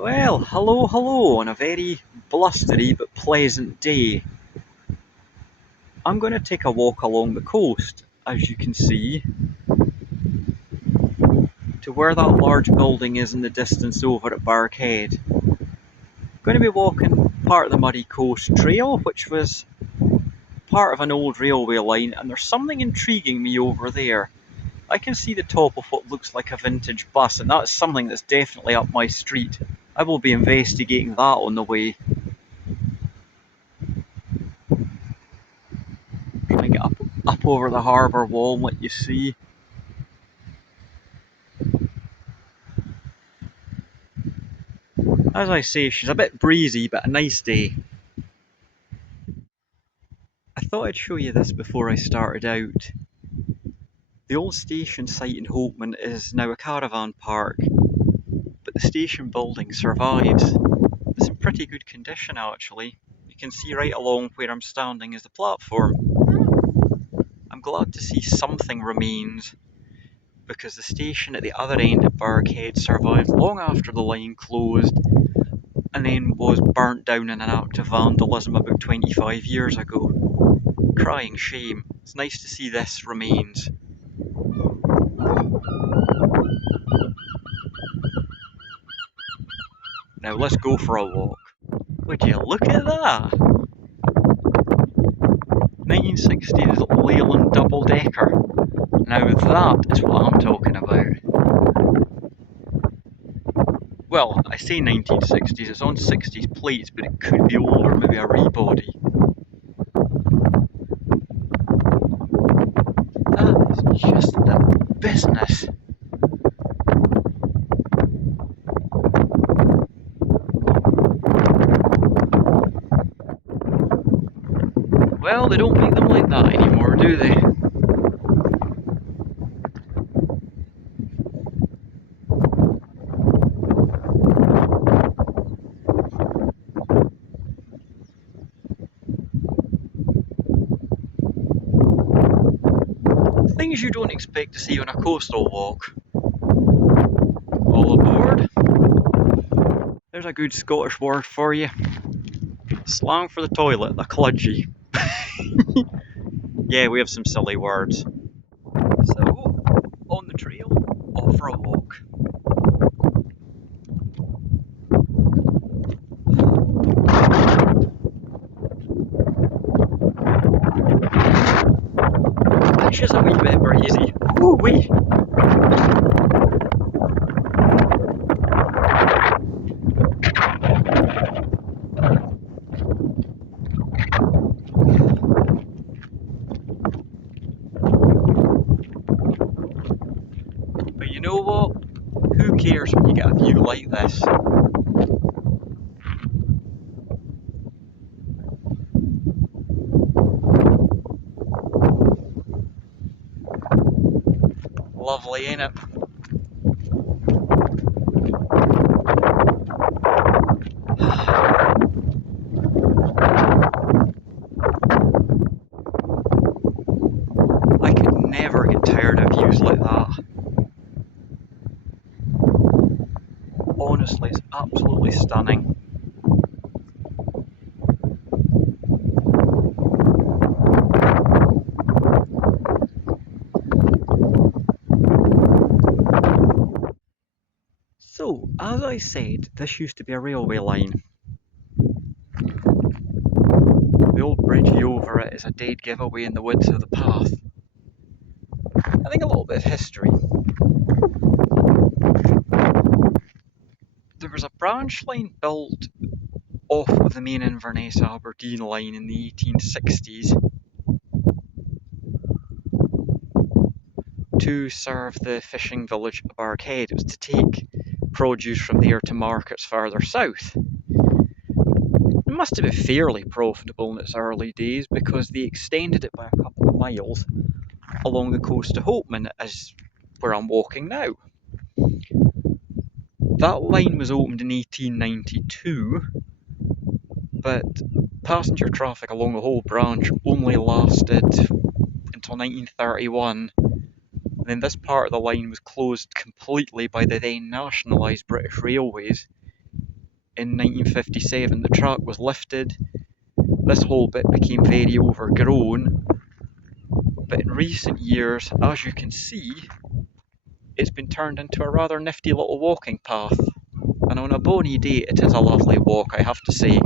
Well, hello on a very blustery but pleasant day. I'm going to take a walk along the coast, as you can see, to where that large building is in the distance over at Barkhead. I'm going to be walking part of the Moray Coast Trail, which was part of an old railway line, and there's something intriguing me over there. I can see the top of what looks like a vintage bus, and that's something that's definitely up my street. I will be investigating that on the way. Trying to get up over the harbour wall and let you see. As I say, she's a bit breezy, but a nice day. I thought I'd show you this before I started out. The old station site in Hopeman is now a caravan park, but the station building survives. It's in pretty good condition actually. You can see right along where I'm standing is the platform. I'm glad to see something remains, because the station at the other end of Barkhead survived long after the line closed and then was burnt down in an act of vandalism about 25 years ago. Crying shame. It's nice to see this remains. Now let's go for a walk. Would you look at that? 1960s Leyland double decker. Now that is what I'm talking about. Well, I say 1960s, it's on 60s plates, but it could be older, maybe a rebody. That is just the business. Well, they don't make them like that anymore, do they? Things you don't expect to see on a coastal walk. All aboard. There's a good Scottish word for you. Slang for the toilet, a kludgy. Yeah, we have some silly words. So, on the trail, off for a walk. She's a wee bit breezy. Ooh wee. But you know what? Who cares when you get a view like this? Lovely, ain't it? I could never get tired of views like that. Honestly, it's absolutely stunning. So, as I said, this used to be a railway line. The old bridgey over it is a dead giveaway in the width of the path. I think a little bit of history. There was a branch line built off of the main Inverness Aberdeen line in the 1860s to serve the fishing village of Barkhead. It was to take produce from there to markets further south. It must have been fairly profitable in its early days, because they extended it by a couple of miles along the coast of Hopeman, as where I'm walking now. That line was opened in 1892, but passenger traffic along the whole branch only lasted until 1931. Then this part of the line was closed completely by the then nationalised British Railways in 1957 the track was lifted. This whole bit became very overgrown, but in recent years, as you can see, it's been turned into a rather nifty little walking path. And on a bonny day, it is a lovely walk, I have to say.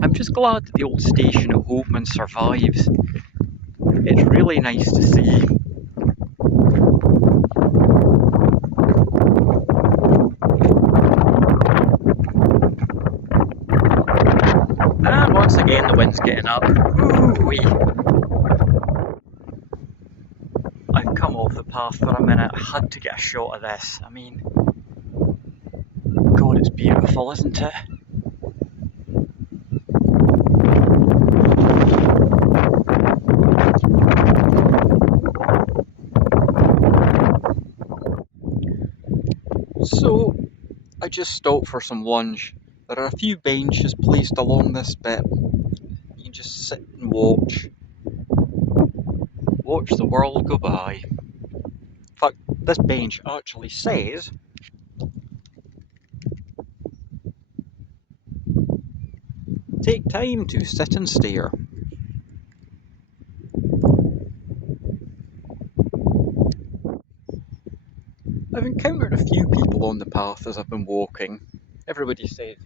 I'm just glad that the old station at Hopeman survives. It's really nice to see. And once again, the wind's getting up. Ooh-wee. I've come off the path for a minute. I had to get a shot of this. I mean, God, it's beautiful, isn't it? So, I just stopped for some lunch. There are a few benches placed along this bit. You can just sit and watch. Watch the world go by. In fact, this bench actually says, take time to sit and stare. I've encountered a few people on the path as I've been walking. Everybody said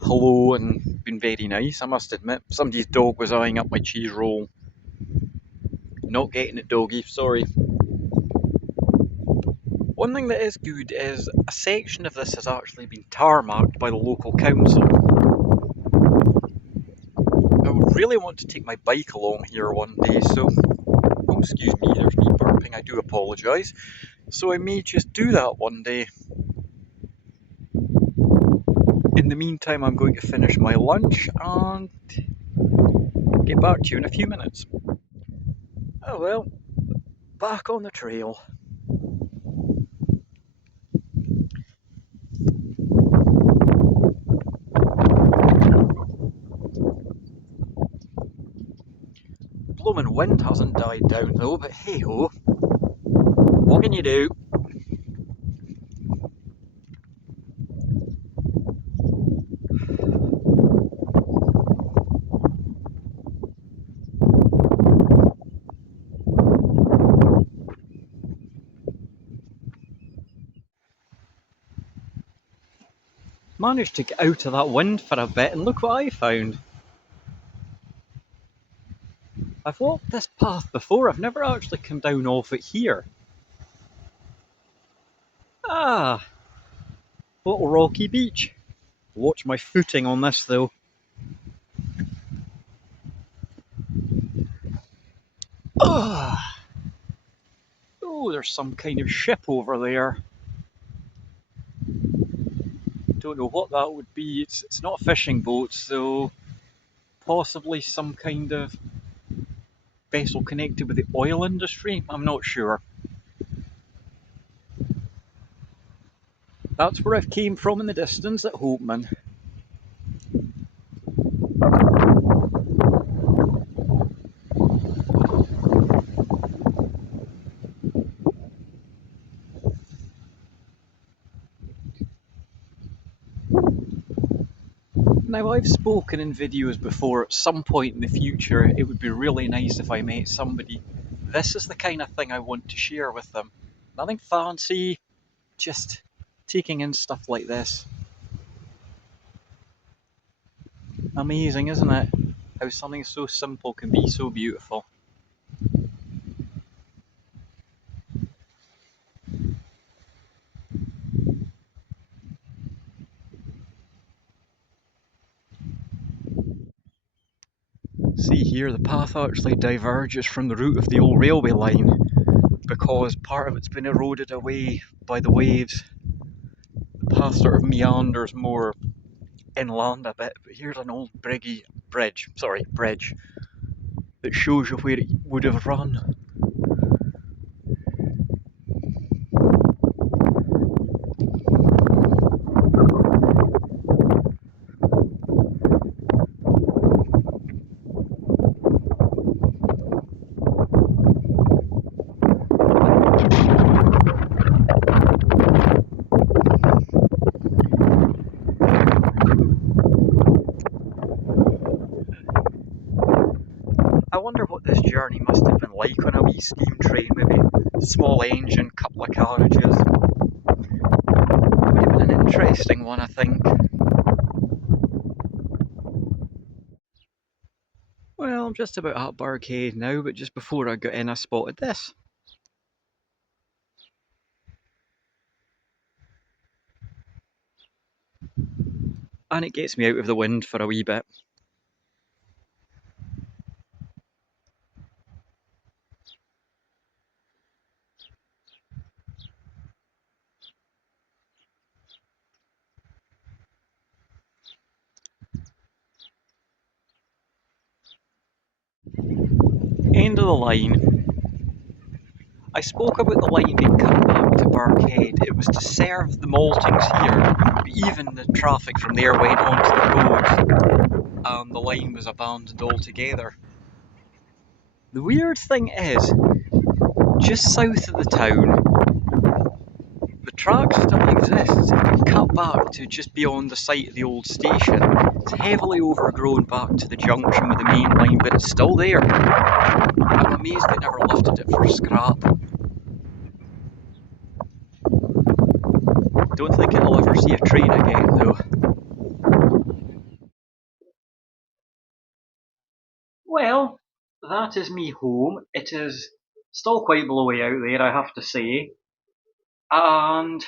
hello and been very nice, I must admit. Somebody's dog was eyeing up my cheese roll. Not getting it, doggy, sorry. One thing that is good is a section of this has actually been tarmacked by the local council. I would really want to take my bike along here one day, so... Oh, excuse me, there's me burping, I do apologise. So I may just do that one day. In the meantime, I'm going to finish my lunch and get back to you in a few minutes. Oh well, back on the trail. Bloomin' wind hasn't died down though, but hey ho. What can you do? Managed to get out of that wind for a bit and look what I found. I've walked this path before, I've never actually come down off it here. Ah, a little rocky beach. Watch my footing on this though. Ah. Oh, there's some kind of ship over there. Don't know what that would be. It's not a fishing boat, so possibly some kind of vessel connected with the oil industry. I'm not sure. That's where I've came from in the distance at Hopeman. Now, I've spoken in videos before, at some point in the future it would be really nice if I met somebody. This is the kind of thing I want to share with them. Nothing fancy, just taking in stuff like this. Amazing, isn't it? How something so simple can be so beautiful. See here, the path actually diverges from the route of the old railway line because part of it's been eroded away by the waves. The path sort of meanders more inland a bit, but here's an old bridge that shows you where it would have run. Small engine, couple of carriages. Would have been an interesting one, I think. Well, I'm just about at Barcade now, but just before I got in, I spotted this. And it gets me out of the wind for a wee bit. End of the line. I spoke about the line being cut back to Barkhead. It was to serve the maltings here, but even the traffic from there went onto the road, and the line was abandoned altogether. The weird thing is, just south of the town, the track still exists. It's been cut back to just beyond the site of the old station. It's heavily overgrown back to the junction with the main line, but it's still there. I'm amazed they never lifted it for scrap. Don't think it'll ever see a train again, though. Well, that is me home. It is still quite blowy out there, I have to say. And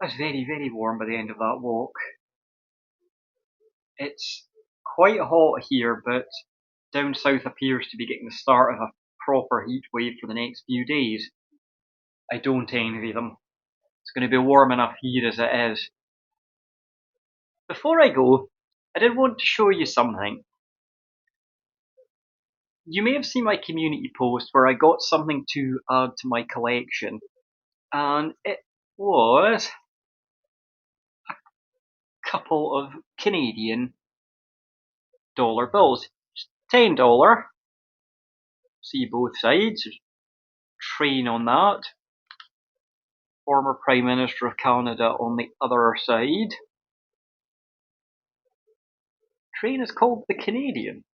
I was very, very warm by the end of that walk. It's quite hot here, but down south appears to be getting the start of a proper heat wave for the next few days. I don't envy them. It's going to be warm enough here as it is. Before I go, I did want to show you something. You may have seen my community post where I got something to add to my collection, and it was a couple of Canadian dollar bills. $10, see both sides, there's a train on that, former Prime Minister of Canada on the other side. Train is called the Canadian,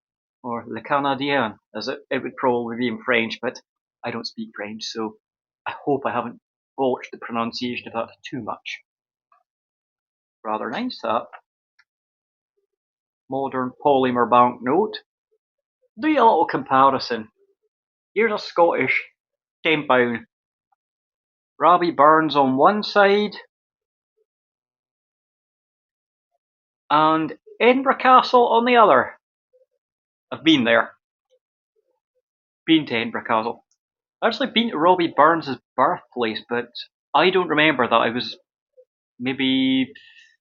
or Le Canadien, as it would probably be in French, but I don't speak French, so I hope I haven't botched the pronunciation of that too much. Rather nice, that. Modern polymer banknote. Do you a little comparison. Here's a Scottish £10. Robbie Burns on one side, and Edinburgh Castle on the other. I've been there. Been to Edinburgh Castle. I've actually been to Robbie Burns' birthplace, but I don't remember that. I was maybe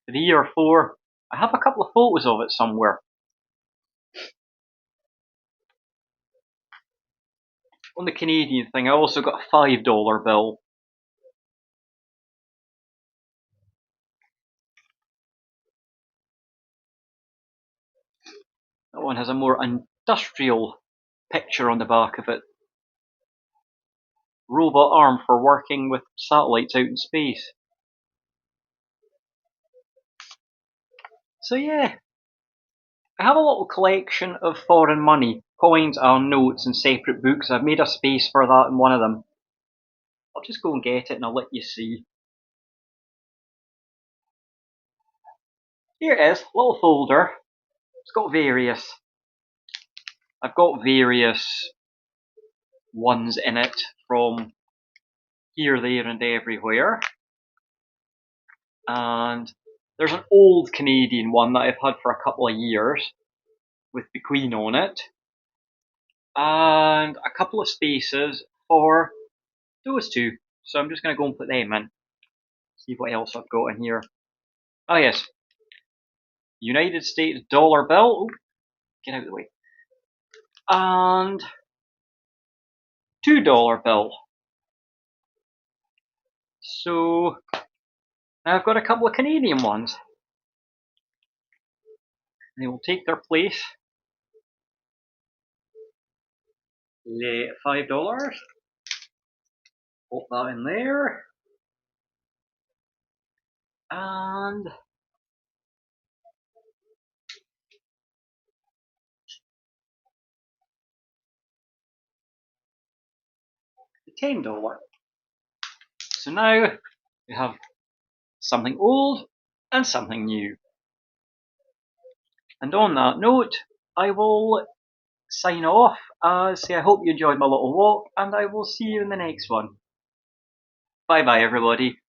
3 or 4. I have a couple of photos of it somewhere. On the Canadian thing, I also got a $5 bill. That one has a more industrial picture on the back of it. Robot arm for working with satellites out in space. So yeah, I have a little collection of foreign money, coins and notes in separate books. I've made a space for that in one of them. I'll just go and get it and I'll let you see. Here it is, little folder. It's got various. I've got various ones in it from here, there, and everywhere. And there's an old Canadian one that I've had for a couple of years with the Queen on it. And a couple of spaces for those two. So I'm just going to go and put them in. See what else I've got in here. Oh yes, United States dollar bill. Oh, get out of the way. And $2 bill. So now I've got a couple of Canadian ones. They will take their place. $5. Put that in there. And the $10. So now we have something old and something new. And on that note, I will sign off. Say I hope you enjoyed my little walk, and I will see you in the next one. Bye bye, everybody.